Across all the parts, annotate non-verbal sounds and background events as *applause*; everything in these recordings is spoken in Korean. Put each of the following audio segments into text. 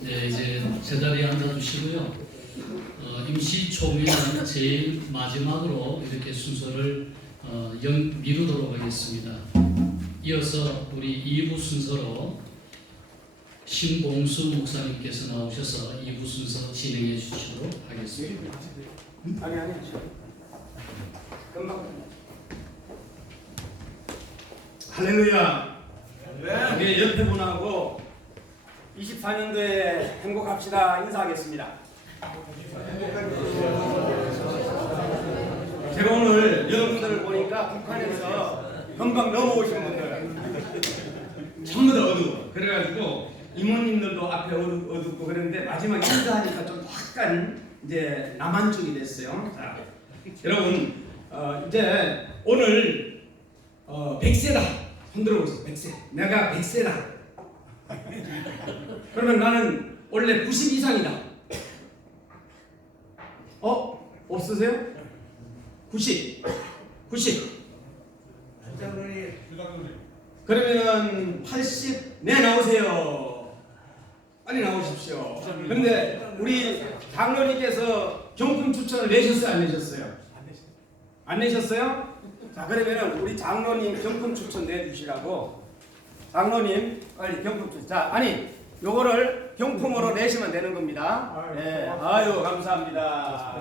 네, 이제 제자리에 앉아주시고요. 어, 임시 총회는 제일 마지막으로 이렇게 순서를 어, 연, 미루도록 하겠습니다. 이어서 우리 2부 순서로 신봉수 목사님께서 나오셔서 2부 순서 진행해 주시도록 하겠습니다. 아니 아니 금방 할렐루야 우리 옆에 분하고 24년도에 행복합시다 인사하겠습니다 제가 오늘 여러분들을 보니까 북한에서 금방 넘어오신 분들 전부 다 어두워 그래가지고 이모님들도 앞에 어둡고 그랬는데 마지막 인사하니까 좀 약간 이제 남한 쪽이 됐어요. 자, 여러분 어, 이제 오늘 어, 100세다 흔들어 보세요. 100세. 내가 100세다. *laughs* 그러면 나는 원래 90 이상이다. 어? 없으세요? 90. 90. 그러면은 80. 네 나오세요. 빨리 나오십시오. 그런데 우리 장로님께서 경품 추천을 내셨어요, 안 내셨어요? 안 내셨어요? 자, 그러면은 우리 장로님 경품 추천 내주시라고. 장로님, 빨리 경품 추천. 자, 아니, 요거를 경품으로 내시면 되는 겁니다. 네, 아유, 감사합니다.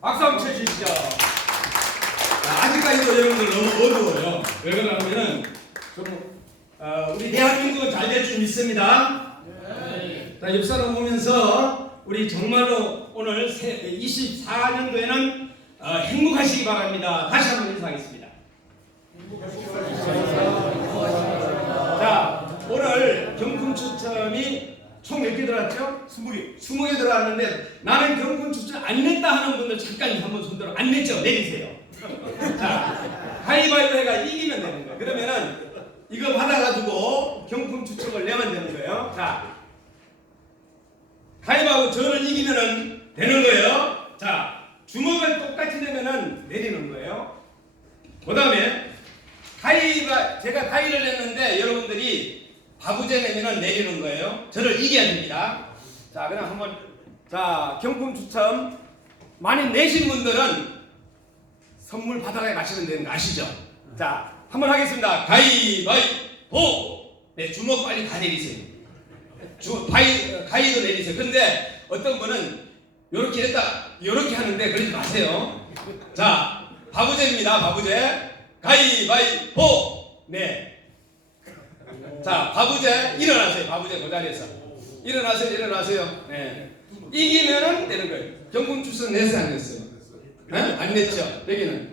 박수 한번 쳐주시죠. 자, 아직까지도 여러분들 너무 어려워요. 왜 그러냐면은, 좀, 어, 우리 대한민국은 잘 될 줄 믿습니다. 자, 역사를 보면서 우리 정말로 오늘 24년도에는 어, 행복하시기 바랍니다. 다시 한번 인사하겠습니다. 자, 오늘 경품 추첨이 총 몇 개 들어왔죠? 20개. 20개 들어왔는데 나는 경품 추첨 안 냈다 하는 분들 잠깐 한번 손들어 안 냈죠? 내리세요. 자, 가위바위보 해가 이기면 되는 거예요. 그러면은 이거 받아가지고 경품 추첨을 내면 되는 거예요. 자, 가위바위보 저를 이기면은 되는 거예요. 자, 주먹을 똑같이 내면은 내리는 거예요. 그 다음에 가위가 제가 가위를 냈는데 여러분들이 바구제 내면은 내리는 거예요. 저를 이겨야 됩니다. 자, 그냥 한번 자 경품 추첨 많이 내신 분들은 선물 받아가 가시면 되는 거 아시죠? 자, 한번 하겠습니다. 가위바위보. 네, 주먹 빨리 다 내리세요. 주 바위 가위도 내리세요. 근데 어떤 분은 이렇게 했다 이렇게 하는데 그러지 마세요. 자 바부제입니다. 바부제 가위바위보 네. 자 바부제 일어나세요. 바부제 그 자리에서 일어나세요. 일어나세요. 네. 이기면은 되는 거예요. 경품 추천 냈어요 안 냈어요? 네? 안 냈죠. 여기는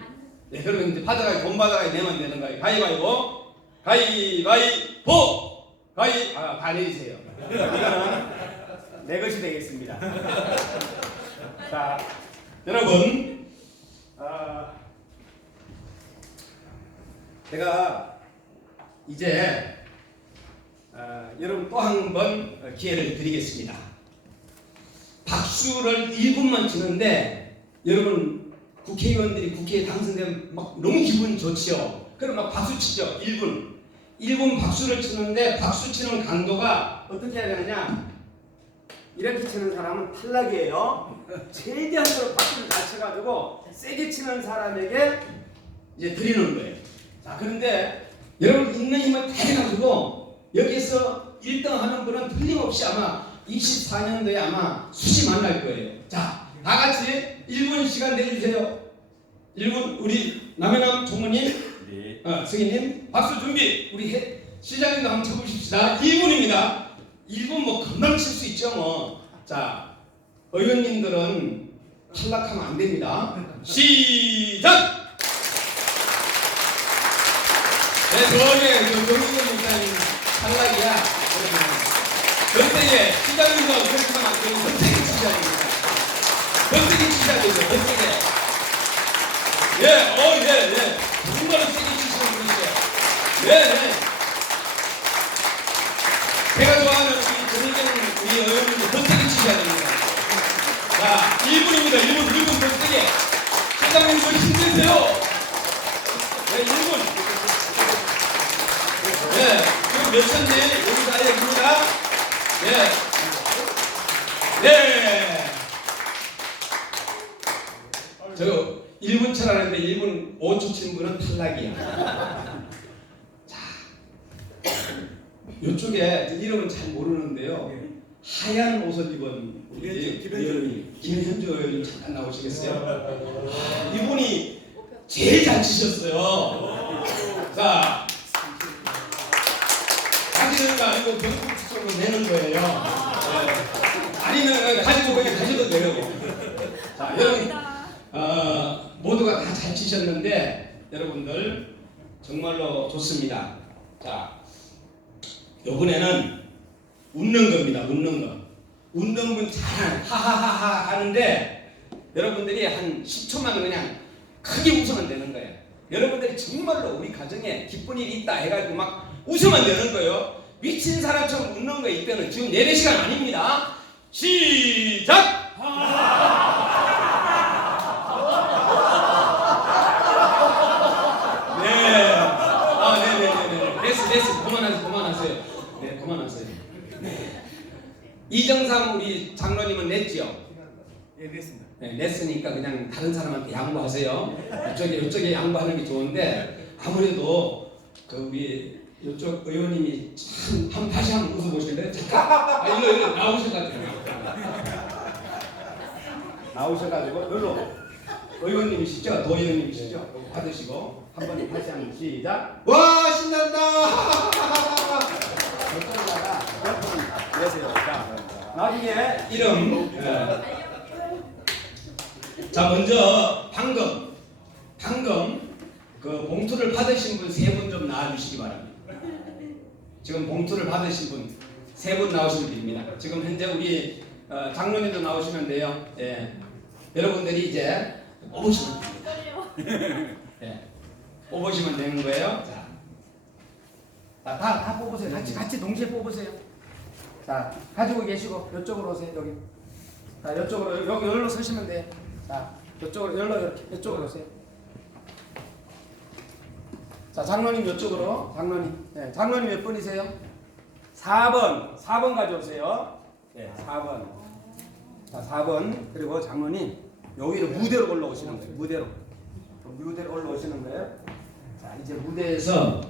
네, 그러면 이제 받아가 돈 받아가 내면 되는 거예요. 가위바위보 가위바위보 가위 아다 내리세요. 이거는 내 것이 되겠습니다. *laughs* 자, 여러분, 아, 제가 이제 아, 여러분 또 한 번 기회를 드리겠습니다. 박수를 1분만 치는데 여러분 국회의원들이 국회에 당선되면 막 너무 기분 좋지요. 그럼 막 박수 치죠. 1분. 1분 박수를 치는데 박수 치는 강도가 어떻게 해야 되느냐? 이렇게 치는 사람은 탈락이에요. 최대한으로 박수를 잘 쳐가지고 세게 치는 사람에게 이제 드리는 거예요. 자, 그런데 여러분 있는 힘을 다 해가지고 여기서 1등 하는 분은 틀림없이 아마 24년도에 아마 수시 만날 거예요. 자, 다 같이 1분 시간 내주세요. 1분 우리 남해남 총무님 어, 승희님 박수 준비. 우리 해, 시장님도 한번 쳐보십시다. 1분입니다. 1분 뭐 금방 칠 수 있죠 뭐 자 의원님들은 탈락하면 안 됩니다. 시작! 네 저게 정의원 목사님 탈락이야 권태기 시장님도 그렇게 되고 권태기 시장입니다 권태기 시장이죠 권태기 예, 어, 예, 예. 정말로 세게 치시는 분이세요. 예, 예. 제가 좋아하는 우리 전희경 우리 의원님도 치셔야 됩니다. 자, 1분입니다. 1분, 1분 더 세게. 사장님 뭐 힘드세요? 네, 1분. 네, 지금 몇 천지 여기서 알려줍니다. 예. 네. 저 1분 쳐라는데 1분 5초 친 분은 탈락이야. 자, 이쪽에 이름은 잘 모르는데요. 하얀 옷을 입은 우리 김현주, 김현주 의원님 잠깐 나오시겠어요? 이분이 제일 잘 치셨어요. 자, 거 아니고 추첨을 내는 거예요. 네. 아니면 가지고 그냥 가셔도 돼요. 자, 여러분, 어, 모두가 다 잘 치셨는데 여러분들 정말로 좋습니다. 자, 이번에는 웃는 겁니다. 웃는 거. 웃는 분 잘 하하하하 하는데 여러분들이 한 10초만 그냥 크게 웃으면 되는 거예요. 여러분들이 정말로 우리 가정에 기쁜 일이 있다 해가지고 막 웃으면 되는 거예요. 미친 사람처럼 웃는 거 이때는 지금 예배 시간 아닙니다. 시작! 네. 아, 네 네 네네. 레스, 레스. 그만하세요, 그만하세요. 네, 그만하세요. 이정삼 우리 장로님은 냈지요? 예, 됐습니다. 네, 냈으니까 그냥 다른 사람한테 양보하세요. 이쪽에 이쪽에 양보하는 게 좋은데 아무래도 그 우리 이쪽 의원님이 참 한, 다시 한 번 웃어보실래요? 잠깐 아 일로 일로 나오셔가지고 나오셔가지고 일로 의원님이시죠? 도 의원님이시죠? 요거 받으시고 한 번 다시 한번 시작. 와 신난다. 내세요. 자, 나중에 이름. 예. 자 먼저 방금 방금 그 봉투를 받으신 분 세 분 좀 나와주시기 바랍니다. 지금 봉투를 받으신 분 세 분 나오시면 됩니다. 지금 현재 우리 어, 장로님도 나오시면 돼요. 예. 여러분들이 이제 뽑으시면 됩니다. *laughs* 예. 뽑으시면 되는 거예요. 자, 자, 다, 다 뽑으세요. 같이 같이 동시에 뽑으세요. 자, 가지고 계시고 이쪽으로 오세요. 여기. 자, 이쪽으로 여기 여기로 서시면 돼요. 자, 이쪽으로 열로 이렇게 이쪽으로 오세요. 자, 장로님 이쪽으로. 장로님. 네, 장로님 몇 분이세요? 4번. 4번 가져오세요. 네, 4번. 자, 4번. 그리고 장로님 여기로 무대로 올라오시는 거예요. 무대로. 무대로 올라오시는 거예요. 자, 이제 무대에서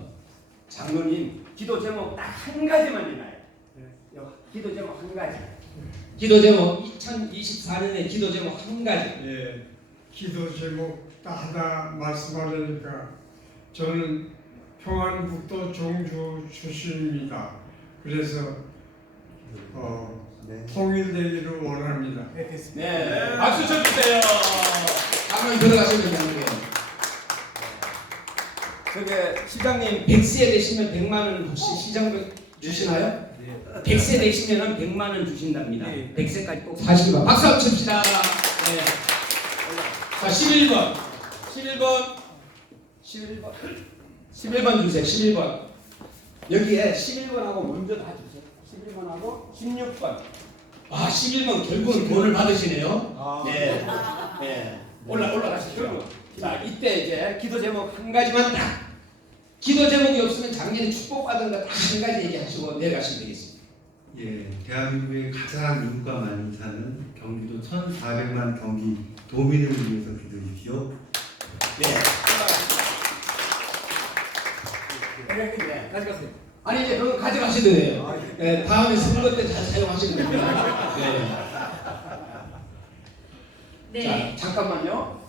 장로님 기도 제목 딱 한 가지만 있나요? 요 기도 제목 한 가지. 기도 제목 2024년의 기도 제목 한 가지. 예, 기도 제목 다 하나 말씀하려니까 저는 평안북도 종주 출신입니다. 그래서 어, 통일되기를 원합니다. 네, 됐습니다. 네, 박수 쳐주세요. 한번 들어가시면 되는 거예요. 그게 시장님 100세 되시면 100만 원 혹시 시장 주시나요? 100세 되시면 100만 원 주신답니다. 네. 100세까지 꼭 사시기 바랍니다. 박수 한번 칩시다. 네. 자, 11번. 11번. 11번. 11번 주세요. 11번. 여기에 11번하고 먼저 다 주세요. 11번하고 16번. 아, 11번 결국은 돈을 받으시네요. 아. 네. 네. 올라 올라가시죠. 자, 이때 이제 기도 제목 한 가지만 딱. 기도 제목이 없으면 작년에 축복받은 거 딱 한 가지 얘기하시고 내려가시면 되겠습니다. 예, 대한민국의 가장 인구가 많이 사는 경기도 1,400만 경기 도민을 위해서 기도해주십시오. 네. 네, 네. 가져가세요. 아니 이제 그거 가져가셔도 돼요. 네, 다음에 선거 때잘 사용하시면 됩니다. 네. 네. 자, 잠깐만요.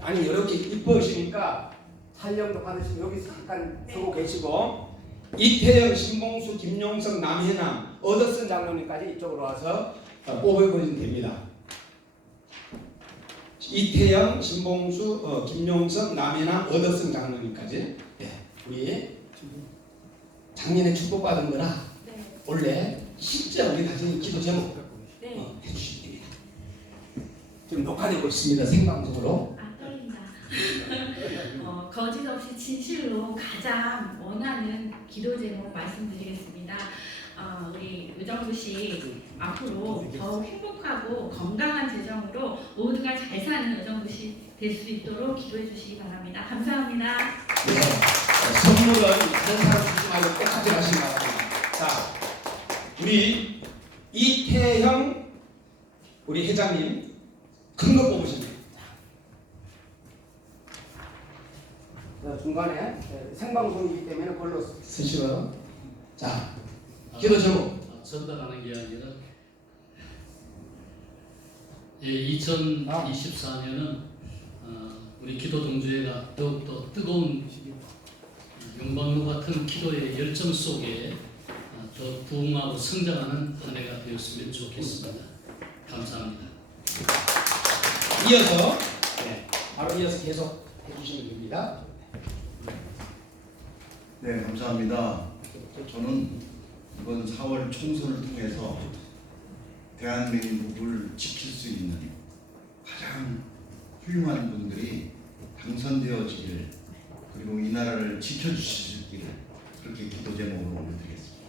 아니 이렇게 이뻐지니까 촬영도 받으시고 여기 잠깐 서고 계시고 이태영, 신봉수, 김용석, 남해남, 어더슨 장로님까지 이쪽으로 와서 어, 뽑아보시면 됩니다. 이태영, 신봉수, 어, 김용석, 남해남, 어더슨 장로님까지 예, 우리 작년에 축복받은 거라 네. 원래 진짜 우리 가정의 기도 제목 네. 어, 해주시면 됩니다. 지금 녹화되고 있습니다. 생방송으로. 아 떨린다. *laughs* 어, 거짓 없이 진실로 가장 원하는 기도 제목 말씀드리겠습니다. 어, 우리 의정부 씨 앞으로 더욱 행복하고 건강한 재정으로 모두가 잘 사는 의정부 씨 될 수 있도록 기도해 주시기 바랍니다. 감사합니다. 네. 어, 선물은 다른 사람 주지 말고 꼭 가져가시기 바랍니다. 자, 우리 이태형, 우리 회장님 큰 거 뽑으십니다. 어, 중간에 에, 생방송이기 때문에 그걸로 쓰시고요. 자, 기도 제목. 아, 전달하는 게 아니라 예, 2024년은 어, 우리 기도 동주회가 더욱더 뜨거운 용광로 같은 기도의 열정 속에 어, 더 부흥하고 성장하는 한 해가 되었으면 좋겠습니다. 감사합니다. 이어서 네, 바로 이어서 계속 해주시면 됩니다. 네, 감사합니다. 저는 이번 4월 총선을 통해서 대한민국을 지킬 수 있는 가장 훌륭한 분들이 당선되어지길 그리고 이 나라를 지켜주시기를 그렇게 기도 제목으로 올려드리겠습니다.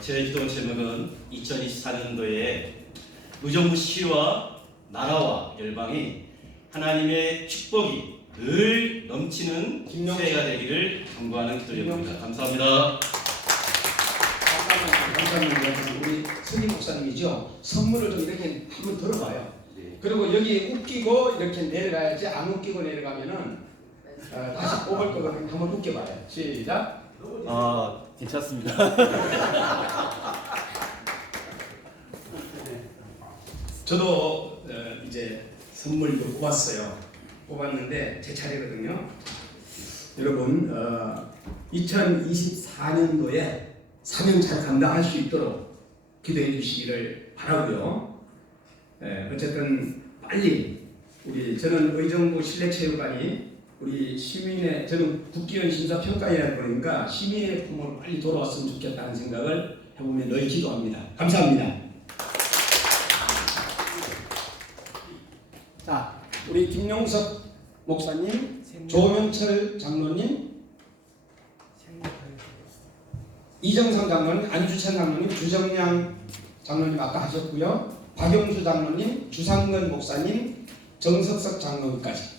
제 기도 제목은 2024년도에 의정부 시와 나라와 열방이 하나님의 축복이 늘 넘치는 김영철. 새해가 되기를 간구하는 기도 제목입니다. 감사합니다. 감사합니다. 감사합니다. 우리 스님 목사님이죠. 선물을 좀 이렇게 한번 들어봐요. 네. 그리고 여기 웃기고 이렇게 내려가야지 안 웃기고 내려가면은 어, 다시 뽑을 거거든요. 한번 웃겨봐요. 시작. 아 괜찮습니다. *laughs* 저도 어, 이제 선물도 뽑았어요. 뽑았는데 제 차례거든요. 여러분, 어, 2024년도에 사명 잘 감당할 수 있도록 기도해 주시기를 바라고요. 예, 어쨌든 빨리 우리 저는 의정부 실내체육관이 우리 시민의 저는 국기원 심사평가위원이다 보니까 시민의 품으로 빨리 돌아왔으면 좋겠다는 생각을 해보면 늘 기도합니다. 감사합니다. 자, 우리 김용석 목사님, 조명철 장로님, 이정상 장로님, 안주찬 장로님, 주정량 장로님 아까 하셨고요. 박영수 장로님, 주상근 목사님, 정석석 장로님까지.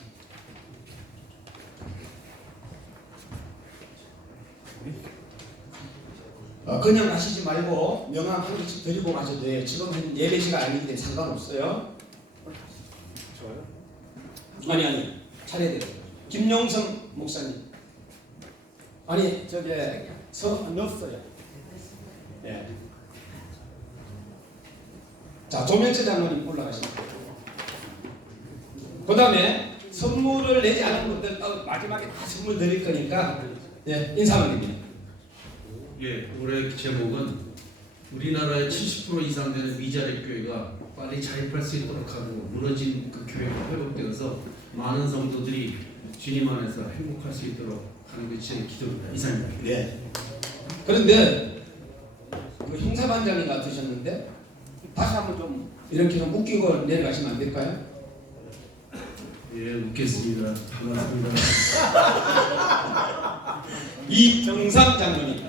어, 그냥 가시지 말고 명함 한 개씩 드리고 가셔도 돼요. 지금 한 예배 시간 아니기 때문에 상관없어요. 아니 아니 차례대로 김용성 목사님 아니 저기 서 넣었어요 네. 자 조명철 장로님 올라가십니다 그 다음에 선물을 내지 않은 분들 어, 마지막에 다 선물 드릴 거니까 예, 인사만 드립니다 예, 올해 제목은 우리나라의 70% 이상 되는 미자립 교회가 빨리 자립할 수 있도록 하고 무너진 그 교회가 회복되어서 많은 성도들이 주님 안에서 행복할 수 있도록 하는 것이 제 기도입니다. 이상입니다. 네. 그런데 그 형사반장이 같으셨는데 다시 한번 좀 이렇게 좀 웃기고 내려가시면 안 될까요? 예, 묻겠습니다. 반갑습니다. *laughs* 이정상 장로님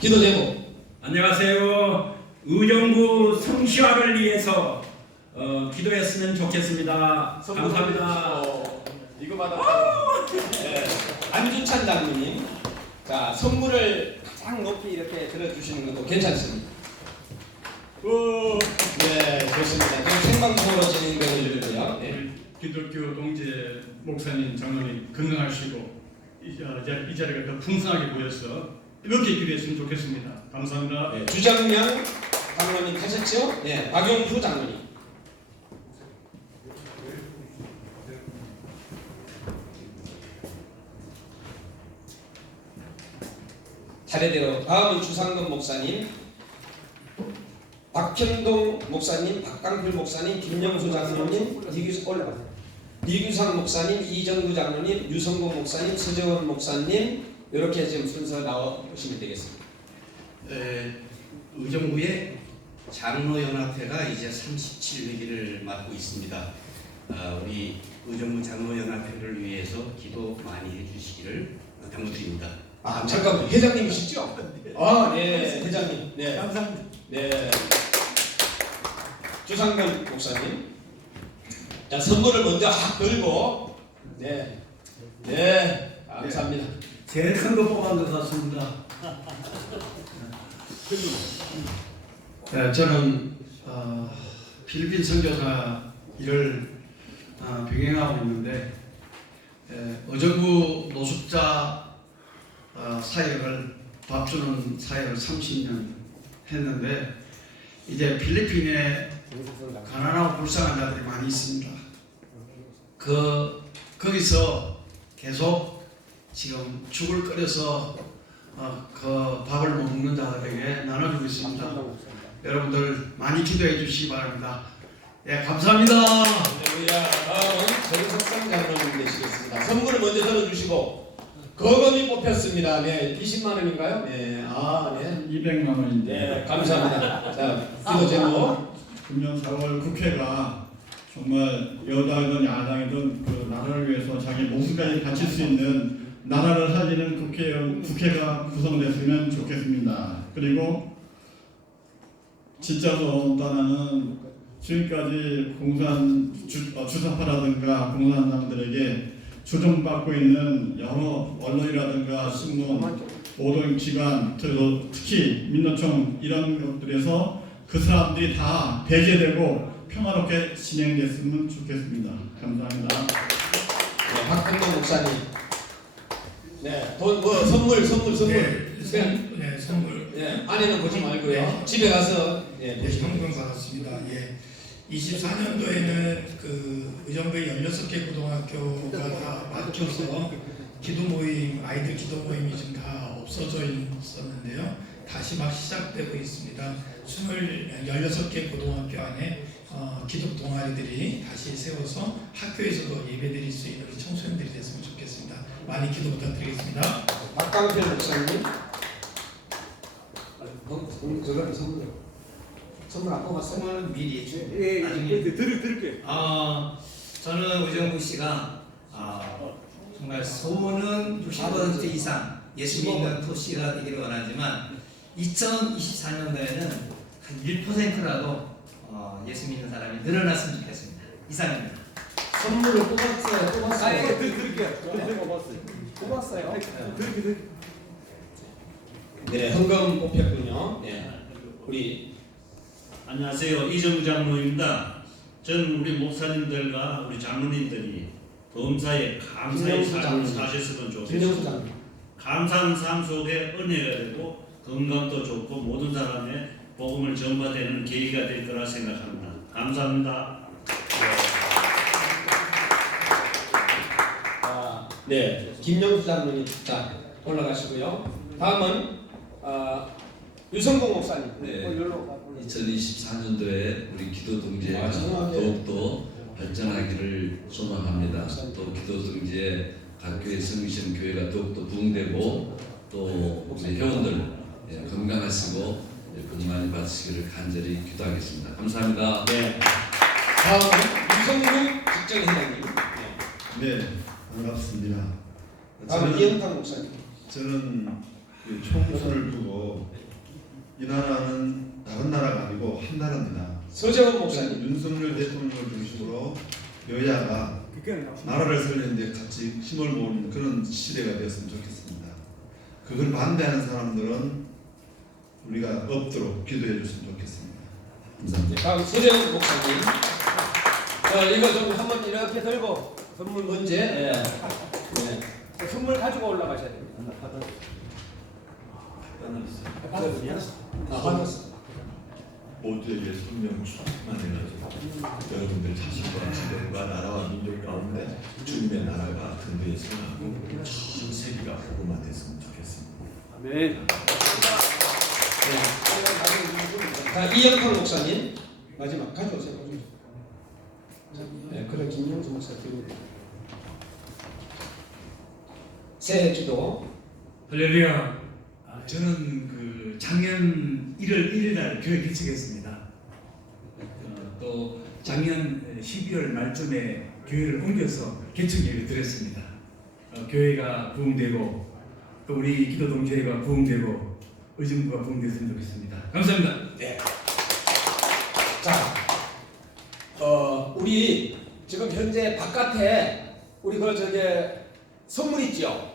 기도 제목 안녕하세요. 의정부 성시화를 위해서 어, 기도했으면 좋겠습니다. 감사합니다. 이거 받아. 네. 안주찬 장로님. 자 선물을 가장 높이 이렇게 들어주시는 것도 괜찮습니다. 네 좋습니다. 지금 생방송으로 진행되고 있고요. 네. 기독교 동지 목사님 장로님 건강하시고 이, 자- 이 자리- 이 자리가 더 풍성하게 보여서 이렇게 기도했으면 좋겠습니다. 감사합니다. 네, 주장량 장로님 하셨죠? 네, 박용수 장로님. 차례대로 다음은 주상근 목사님, 박현동 목사님, 박강필 목사님, 김영수 장로님, 이규 올라가. 이규상 목사님, 이정구 장로님, 유성공 목사님, 서재원 목사님 이렇게 지금 순서 나오시면 되겠습니다. 에, 의정부의 장로연합회가 이제 37회기를 맞고 있습니다. 아, 우리 의정부 장로연합회를 위해서 기도 많이 해주시기를 당부드립니다. 아 잠깐만. 회장님이시죠? 아 네. 회장님. 네. 감사합니다 네. 주상근 목사님. 자 선물을 먼저 확 들고. 네 네. 감사합니다. 제일 큰 거 뽑은 것 같습니다. 네, 저는 어, 필리핀 선교사 일을 어, 병행하고 있는데 에, 어정부 노숙자 어, 사역을 밥 주는 사역을 30년 했는데 이제 필리핀에 가난하고 불쌍한 자들이 많이 있습니다. 그 거기서 계속 지금 죽을 끓여서 어, 그 밥을 못 먹는 자들에게 나눠주고 있습니다. 여러분들 많이 기도해 주시기 바랍니다. 예, 감사합니다. 할렐루야. 다음은 전석상 장로님 되시겠습니다. 선물을 먼저 들어주시고 거금이 뽑혔습니다. 네, 20만 원인가요? 네, 아, 네. 200만 원인데 네, 감사합니다. 자, 기도 제목. 금년 4월 국회가 정말 여당이든 야당이든 그 나라를 위해서 자기 목숨까지 바칠 수 있는 나라를 살리는 국회 국회가 구성됐으면 좋겠습니다. 그리고 진짜로 나라는 지금까지 공산 주, 어, 주사파라든가 공산당들에게 조종받고 있는 여러 언론이라든가 신문 모든 기관 그리고 특히 민노총 이런 것들에서 그 사람들이 다 배제되고 평화롭게 진행됐으면 좋겠습니다. 감사합니다. 네, 박근혜 목사님. 네, 돈 뭐 선물 선물 선물. 네, 네, 선물 네, 안에는 보지 말고요. 집에 가서 예, 네, 보시면 현금 받았습니다. 예. 24년도에는 그 의정부의 16개 고등학교가 다 막혀서 기도 모임, 아이들 기도 모임이 지금 다 없어져 있었는데요. 다시 막 시작되고 있습니다. 20, 16개 고등학교 안에 어, 기독 동아리들이 다시 세워서 학교에서도 예배 드릴 수 있는 우리 청소년들이 됐으면 좋겠습니다. 많이 기도 부탁드리겠습니다. 박강필 목사님. 어, 그건 선물. 선물 안 뽑았어요? 선물은 미리 주 예, 나중에 드릴 드릴게요. 아 저는 의정부 씨가 아, 정말 소원은 60% 이상 예수 믿는 도시가 되기를 원하지만 2024년도에는 한 1%라도 어, 예수 믿는 사람이 늘어났으면 좋겠습니다. 이상입니다. 선물을 뽑았어요. 뽑았어요. 아, 예, 드- 드릴게요. 뽑았어요. 뽑았어요. 네, 현금 뽑혔군요. 네. 우리 안녕하세요. 이정우 장로입니다. 저는 우리 목사님들과 우리 장로님들이 범사에 감사의 삶을. 사셨으면 좋겠습니다. 감사한 삶 속에 은혜가 되고 건강도 좋고 모든 사람의 복음을 전파되는 계기가 될 거라 생각합니다. 감사합니다. 아, 네, 김영수 장로님 자 올라가시고요. 다음은 아, 유성공 목사님. 네. 어, 여기로 가- 2024년도에 우리 기도 동지가 마지막에. 더욱더 발전하기를 소망합니다. 또 기도 동지의 각 교회 섬기시는 교회가 더욱더 부흥되고 또 우리 회원들 예, 건강하시고 예, 복 많이 받으시기를 간절히 기도하겠습니다. 감사합니다. 네. 다음은 유성국 직정회장님. 네, 반갑습니다. 다음은 이영탁 목사님. 저는 그 총선을 두고 이 나라는 다른 나라가 아니고 한 나라입니다. 서재원 목사님. 윤석열 대통령을 중심으로 여야가 나라를 살리는데 같이 힘을 모으는 그런 시대가 되었으면 좋겠습니다. 그걸 반대하는 사람들은 우리가 없도록 기도해 줬으면 좋겠습니다. 감사합니다. 다음 서재원 목사님. 자, 이거 좀 한번 이렇게 들고 선물 문제. 네. 네. 선물 가지고 올라가셔야 됩니다. 아. 모두에게 성령 충만해 가지고 여러분들 자신과 지금과 나라와 민족 가운데 주님의 나라가 근대에 서하고 전 세계가 복음화 됐으면 좋겠습니다. 네. 자, 이영탁 목사님. 마지막 가져오세요. 가져오세요. 네, 그럼 김영수 목사 드립니다. 새해 기도. 할렐루야. 아, 저는 그 작년 1월 1일 날 교회 개척했습니다. 어, 또 작년 12월 말쯤에 교회를 옮겨서 개척 예배 드렸습니다. 어, 교회가 부흥되고 또 우리 기도 동체가 부흥되고 의정부가 부흥됐으면 좋겠습니다. 감사합니다. 네. 자, 어, 우리 지금 현재 바깥에 우리 그 저기 선물 있죠?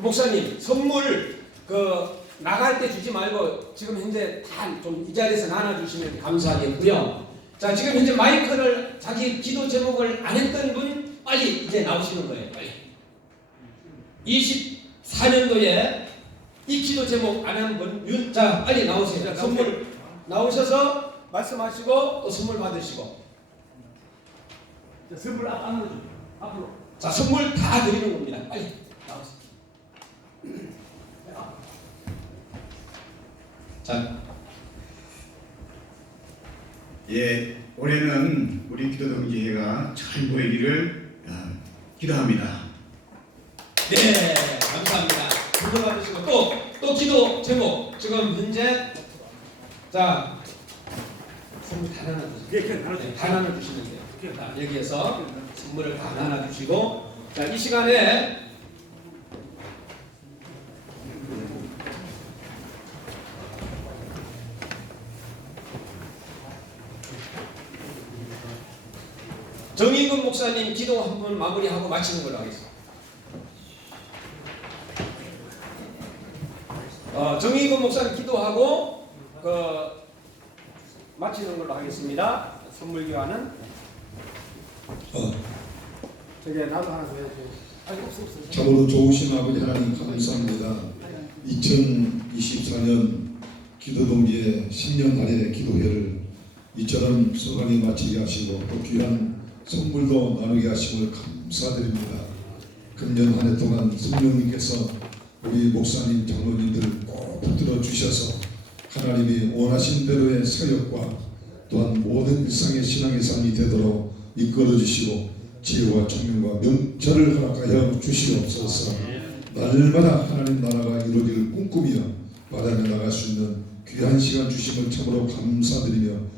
목사님 선물 그 나갈 때 주지 말고 지금 현재 다 좀 이 자리에서 나눠주시면 감사하겠고요. 자 지금 현재 마이크를 자기 기도 제목을 안 했던 분 빨리 이제 나오시는 거예요. 빨리. 24년도에 이 기도 제목 안 한 분, 윤, 자 빨리 나오세요. 선물 나오셔서 말씀하시고 또 선물 받으시고. 선물 앞으로 앞으로. 자 선물 다 드리는 겁니다. 빨리 나오세요. 자 예, 올해는 우리 기도동지회가 잘 보이기를 아, 기도합니다. 네, 감사합니다. 선물 받으시고 또, 또 기도 제목 지금 현재 자 선물 다 나눠주세요. 네, 다 나눠주시면 돼요. 자, 여기에서 선물을 다 나눠주시고 자, 이 시간에 정의근 목사님 기도 한 번 마무리하고 마치는 걸로 하겠습니다. 어, 정의근 목사님 기도하고 그 마치는 걸로 하겠습니다. 선물 교환은 어, 저게 나도 하나 줘야지. 아직 없어 없어. 참으로 좋으신 아버지 하나님 감사합니다. 2024년 기도동지의 10년 달의 기도회를 이처럼 소관이 마치게 하시고 또 귀한 선물도 나누게 하심을 감사드립니다. 금년 한 해 동안 성령님께서 우리 목사님 장로님들을 꼭 붙들어 주셔서 하나님이 원하신 대로의 사역과 또한 모든 일상의 신앙의 삶이 되도록 이끌어 주시고 지혜와 총명과 명철을 허락하여 주시옵소서. 날마다 하나님 나라가 이루어질 꿈꾸며 바다에 나갈 수 있는 귀한 시간 주심을 참으로 감사드리며